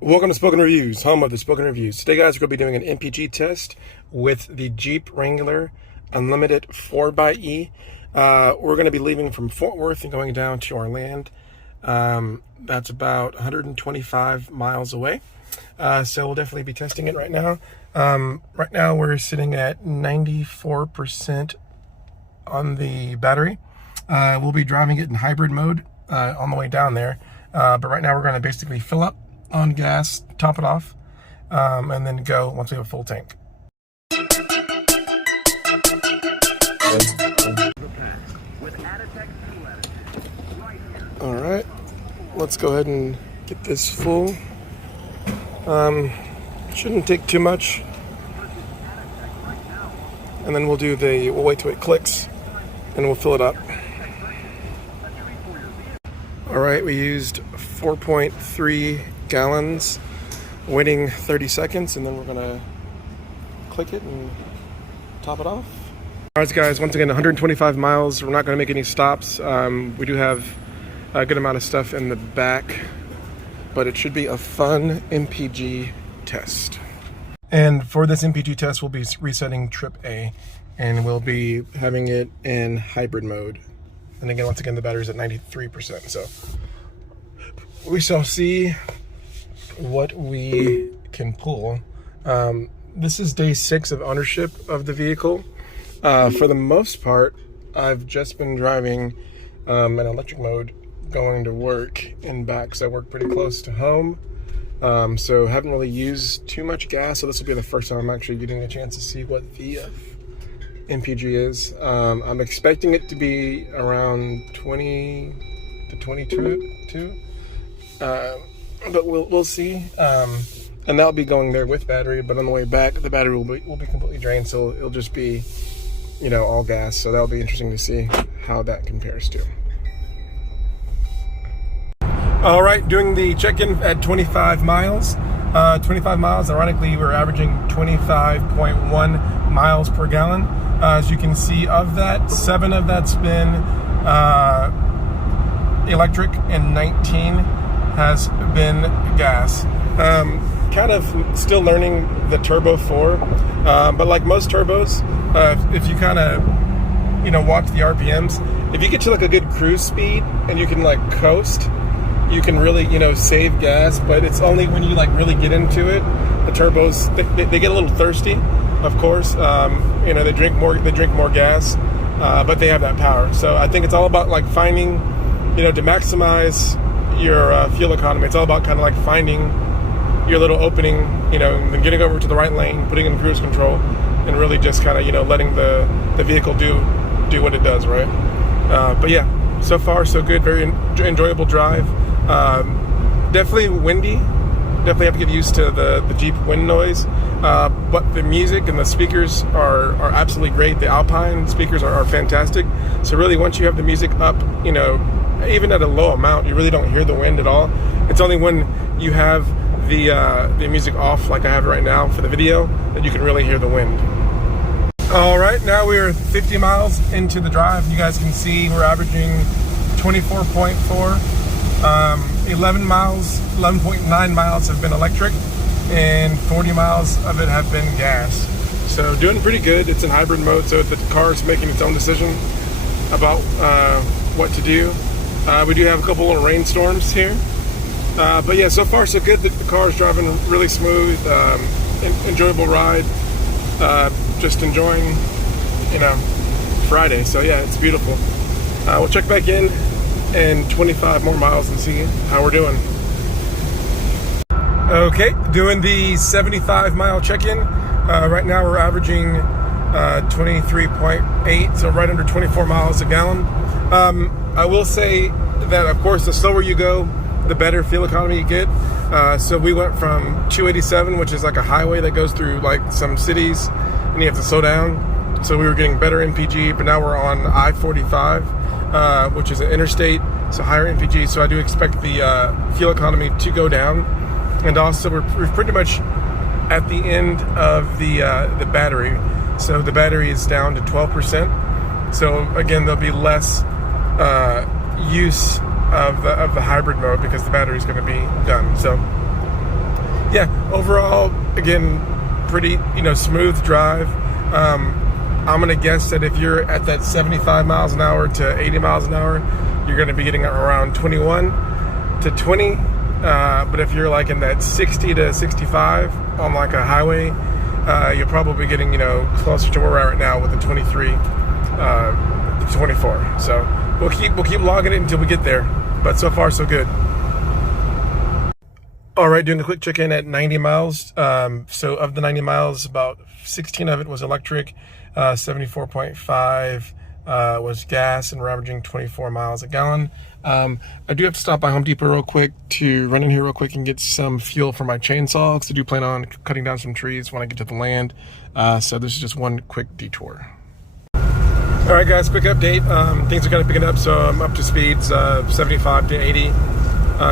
Welcome to Spoken Reviews, home of the Spoken Reviews. Today, guys, we're going to be doing an MPG test with the Jeep Wrangler Unlimited 4xE. We're going to be leaving from Fort Worth and going down to Orlando. That's about 125 miles away. So we'll definitely be testing it right now. Right now, we're sitting at 94% on the battery. We'll be driving it in hybrid mode on the way down there. But right now, we're going to basically fill up on gas, top it off, and then go once we have a full tank. All right, let's go ahead and get this full. Shouldn't take too much, and then we'll wait till it clicks, and we'll fill it up. All right, we used 4.3 gallons, waiting 30 seconds, and then we're gonna click it and top it off. All right, guys, once again, 125 miles. We're not gonna make any stops. We do have a good amount of stuff in the back, but it should be a fun MPG test. And for this MPG test, we'll be resetting trip A, and we'll be having it in hybrid mode. And again, once again, the battery's at 93%, so we shall see what we can pull. This is day 6 of ownership of the vehicle. For the most part, I've just been driving in electric mode going to work and back, because I work pretty close to home. So haven't really used too much gas, so this will be the first time I'm actually getting a chance to see what the MPG is. I'm expecting it to be around 20 to 22, but we'll see. And that'll be going there with battery, but on the way back, the battery will be completely drained, so it'll just be, all gas. So that'll be interesting to see how that compares to. All right, doing the check-in at 25 miles. 25 miles, ironically, we're averaging 25.1 miles per gallon. As you can see, of that, 7 of that's been electric and 19 has been gas. Kind of still learning the Turbo 4, but like most turbos, if you kind of, watch the RPMs, if you get to like a good cruise speed and you can like coast, you can really, save gas, but it's only when you like really get into it. The turbos, they get a little thirsty, of course. They drink more gas, but they have that power. So I think it's all about like finding, to maximize your fuel economy. It's all about kind of like finding your little opening, and then getting over to the right lane, putting in cruise control, and really just kind of, letting the vehicle do what it does, right? But yeah, so far so good. Very enjoyable drive. Definitely windy. Definitely have to get used to the Jeep wind noise. But the music and the speakers are absolutely great. The Alpine speakers are fantastic. So really, once you have the music up, even at a low amount, you really don't hear the wind at all. It's only when you have the music off, like I have right now for the video, that you can really hear the wind. All right, now we're 50 miles into the drive. You guys can see we're averaging 24.4. 11.9 miles have been electric, and 40 miles of it have been gas. So doing pretty good. It's in hybrid mode, so the car is making its own decision about what to do. We do have a couple of rainstorms here, but yeah, so far so good. The car is driving really smooth, enjoyable ride. Just enjoying, Friday. So yeah, it's beautiful. We'll check back in 25 more miles and see how we're doing. Okay, doing the 75 mile check-in. Right now we're averaging 23.8, so right under 24 miles a gallon. I will say that, of course, the slower you go, the better fuel economy you get. So we went from 287, which is like a highway that goes through like some cities, and you have to slow down. So we were getting better MPG, but now we're on I-45, which is an interstate, so higher MPG. So I do expect the fuel economy to go down. And also we're pretty much at the end of the battery. So the battery is down to 12%. So again, there'll be less use of the hybrid mode because the battery is going to be done. So yeah, overall, again, pretty, smooth drive. I'm gonna guess that if you're at that 75 miles an hour to 80 miles an hour, you're gonna be getting around 21 to 20. But if you're like in that 60 to 65 on like a highway, you're probably getting, closer to where we're at right now with the 23, 24. So we'll keep logging it until we get there. But so far, so good. All right, doing a quick check-in at 90 miles. So of the 90 miles, about 16 of it was electric, 74.5 was gas, and we're averaging 24 miles a gallon. I do have to stop by Home Depot real quick to run in here real quick and get some fuel for my chainsaw, because I do plan on cutting down some trees when I get to the land. So this is just one quick detour. All right, guys, quick update. Things are kind of picking up, so I'm up to speeds 75 to 80.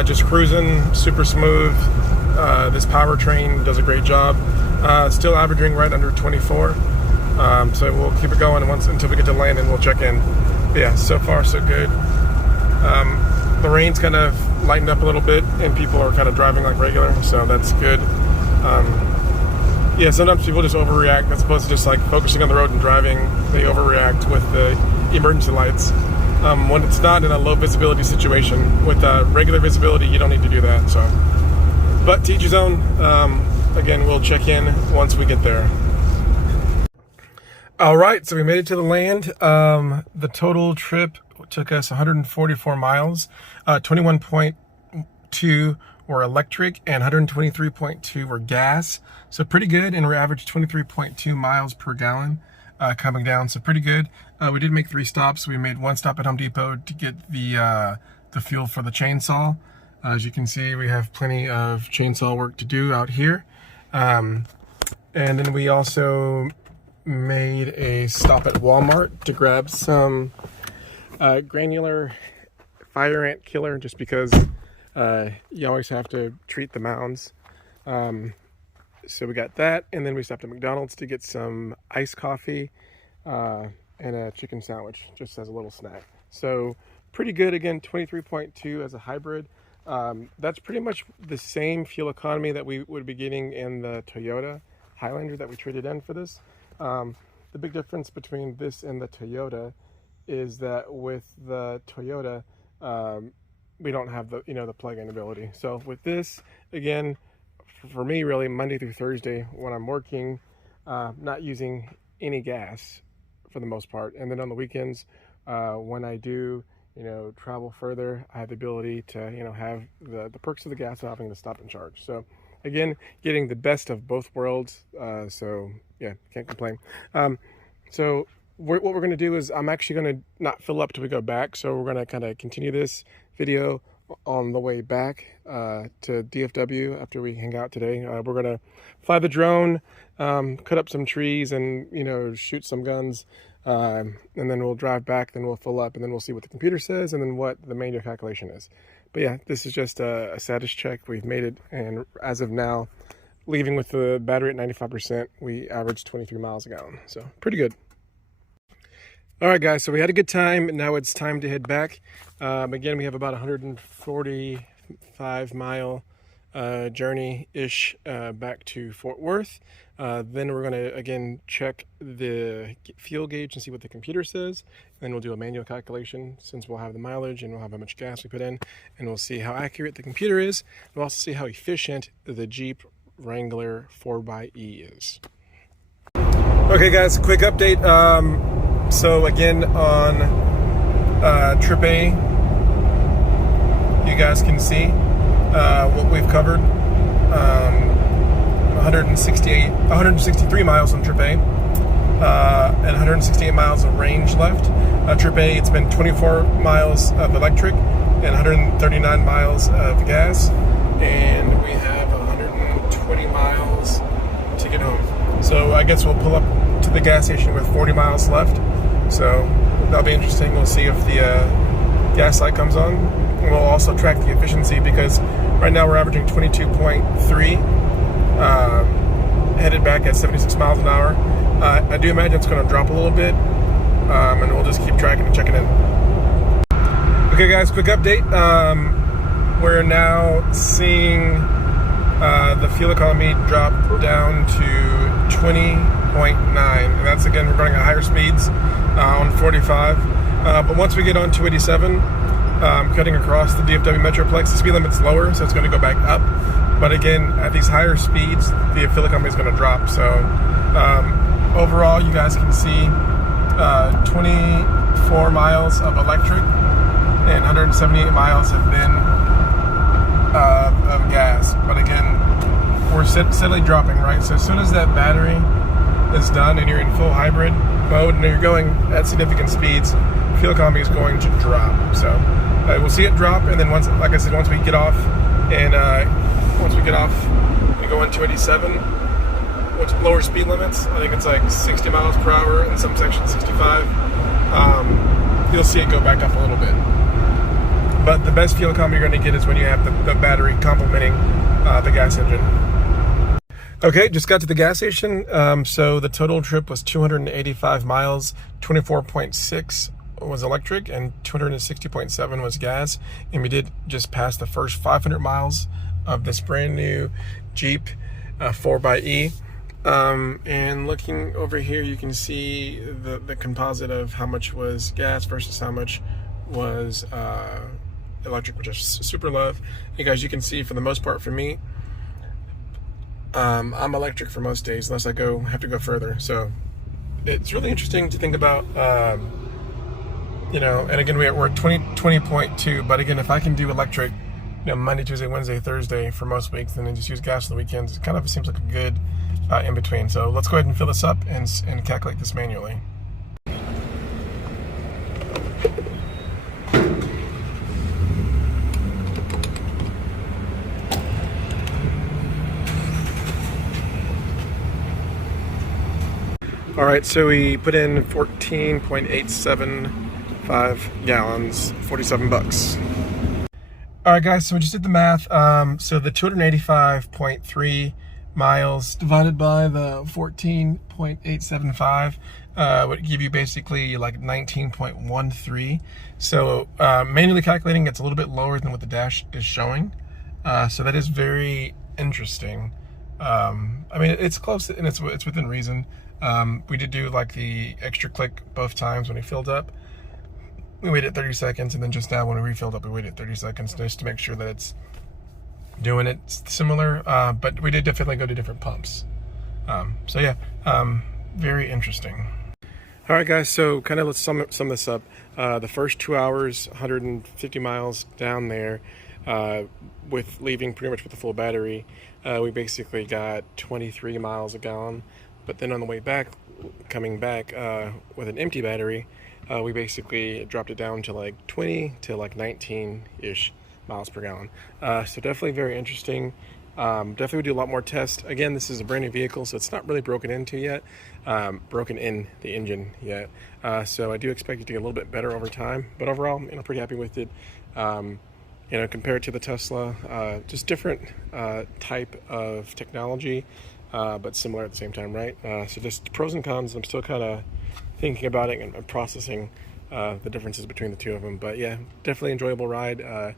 Just cruising, super smooth. This powertrain does a great job. Still averaging right under 24. So we'll keep it going until we get to land, and we'll check in. But yeah, so far so good. The rain's kind of lightened up a little bit, and people are kind of driving like regular, so that's good. Yeah, sometimes people just overreact as opposed to just like focusing on the road and driving. They overreact with the emergency lights. When it's not in a low visibility situation. With regular visibility, you don't need to do that. So, but to each his own. Again, we'll check in once we get there. All right, so we made it to the land. The total trip took us 144 miles. 21.2 were electric and 123.2 were gas. So pretty good, and we're average 23.2 miles per gallon. Coming down, so pretty good. We did make 3 stops. We made 1 stop at Home Depot to get the fuel for the chainsaw. As you can see, we have plenty of chainsaw work to do out here. And then we also made a stop at Walmart to grab some granular fire ant killer, just because you always have to treat the mounds. So we got that, and then we stopped at McDonald's to get some iced coffee and a chicken sandwich, just as a little snack. So pretty good. Again, 23.2 as a hybrid. That's pretty much the same fuel economy that we would be getting in the Toyota Highlander that we traded in for this. The big difference between this and the Toyota is that with the Toyota, we don't have the the plug-in ability. So with this, again, for me, really Monday through Thursday when I'm working, not using any gas for the most part, and then on the weekends when I do travel further, I have the ability to have the perks of the gas without having to stop and charge. So again, getting the best of both worlds. So yeah, can't complain. So what we're going to do is I'm actually going to not fill up till we go back. So we're going to kind of continue this video on the way back to DFW after we hang out today. We're going to fly the drone, cut up some trees, and shoot some guns, and then we'll drive back, then we'll fill up, and then we'll see what the computer says and then what the manual calculation is. But yeah, this is just a status check. We've made it, and as of now, leaving with the battery at 95%, we averaged 23 miles a gallon, so pretty good. All right, guys, so we had a good time. Now it's time to head back. Again, we have about 145-mile journey-ish back to Fort Worth. Then we're going to, again, check the fuel gauge and see what the computer says. Then we'll do a manual calculation since we'll have the mileage and we'll have how much gas we put in. And we'll see how accurate the computer is. We'll also see how efficient the Jeep Wrangler 4XE is. Okay, guys, quick update. So again, on Trip A, you guys can see what we've covered. 163 miles on Trip A, and 168 miles of range left. Trip A, it's been 24 miles of electric and 139 miles of gas, and we have 120 miles to get home. So I guess we'll pull up to the gas station with 40 miles left. So that'll be interesting. We'll see if the gas light comes on. And we'll also track the efficiency, because right now we're averaging 22.3, headed back at 76 miles an hour. I do imagine it's going to drop a little bit, and we'll just keep tracking and checking in. Okay, guys, quick update. We're now seeing the fuel economy dropped down to 20.9, and that's again we're running at higher speeds on 45. But once we get on 287, cutting across the DFW Metroplex, the speed limit's lower, so it's going to go back up. But again, at these higher speeds, the fuel economy is going to drop. So overall, you guys can see 24 miles of electric and 178 miles have been of gas. But again, we're steadily dropping, right? So as soon as that battery is done and you're in full hybrid mode and you're going at significant speeds, fuel economy is going to drop. So we'll see it drop, and then once, like I said, once we get off and we go on 287, which lower speed limits, I think it's like 60 miles per hour, in some sections 65, you'll see it go back up a little bit. But the best fuel economy you're going to get is when you have the battery complementing the gas engine. Okay, just got to the gas station. So the total trip was 285 miles, 24.6 was electric and 260.7 was gas. And we did just pass the first 500 miles of this brand new Jeep 4XE. And looking over here, you can see the composite of how much was gas versus how much was electric, which I super love. You guys, you can see for the most part for me, I'm electric for most days unless I have to go further. So it's really interesting to think about, you know, and again, we're at 20.2, but again, if I can do electric, you know, Monday, Tuesday, Wednesday, Thursday for most weeks, and then just use gas on the weekends, it kind of seems like a good in between. So let's go ahead and fill this up and calculate this manually. All right, so we put in 14.875 gallons, 47 bucks. All right, guys, so we just did the math. So the 285.3 miles divided by the 14.875 would give you basically like 19.13. So manually calculating, it's a little bit lower than what the dash is showing. So that is very interesting. I mean, it's close and it's within reason. We did do like the extra click both times when we filled up. We waited 30 seconds, and then just now when we refilled up, we waited 30 seconds just to make sure that it's doing it similar. But we did definitely go to different pumps. So yeah, very interesting. All right, guys, so kind of let's sum this up. The first 2 hours, 150 miles down there, with leaving pretty much with a full battery, we basically got 23 miles a gallon. But then on the way back, coming back with an empty battery, we basically dropped it down to like 20 to like 19-ish miles per gallon. So definitely very interesting. Definitely would do a lot more tests. Again, this is a brand new vehicle, so it's not really broken into yet, broken in the engine yet. So I do expect it to get a little bit better over time. But overall, you know, pretty happy with it. You know, compared to the Tesla, just different type of technology. But similar at the same time, right? So just pros and cons. I'm still kind of thinking about it and processing the differences between the two of them. But yeah, definitely enjoyable ride.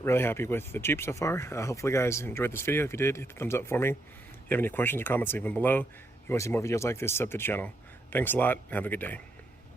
Really happy with the Jeep so far. Hopefully you guys enjoyed this video. If you did, hit the thumbs up for me. If you have any questions or comments, leave them below. If you want to see more videos like this, sub to the channel. Thanks a lot, and have a good day.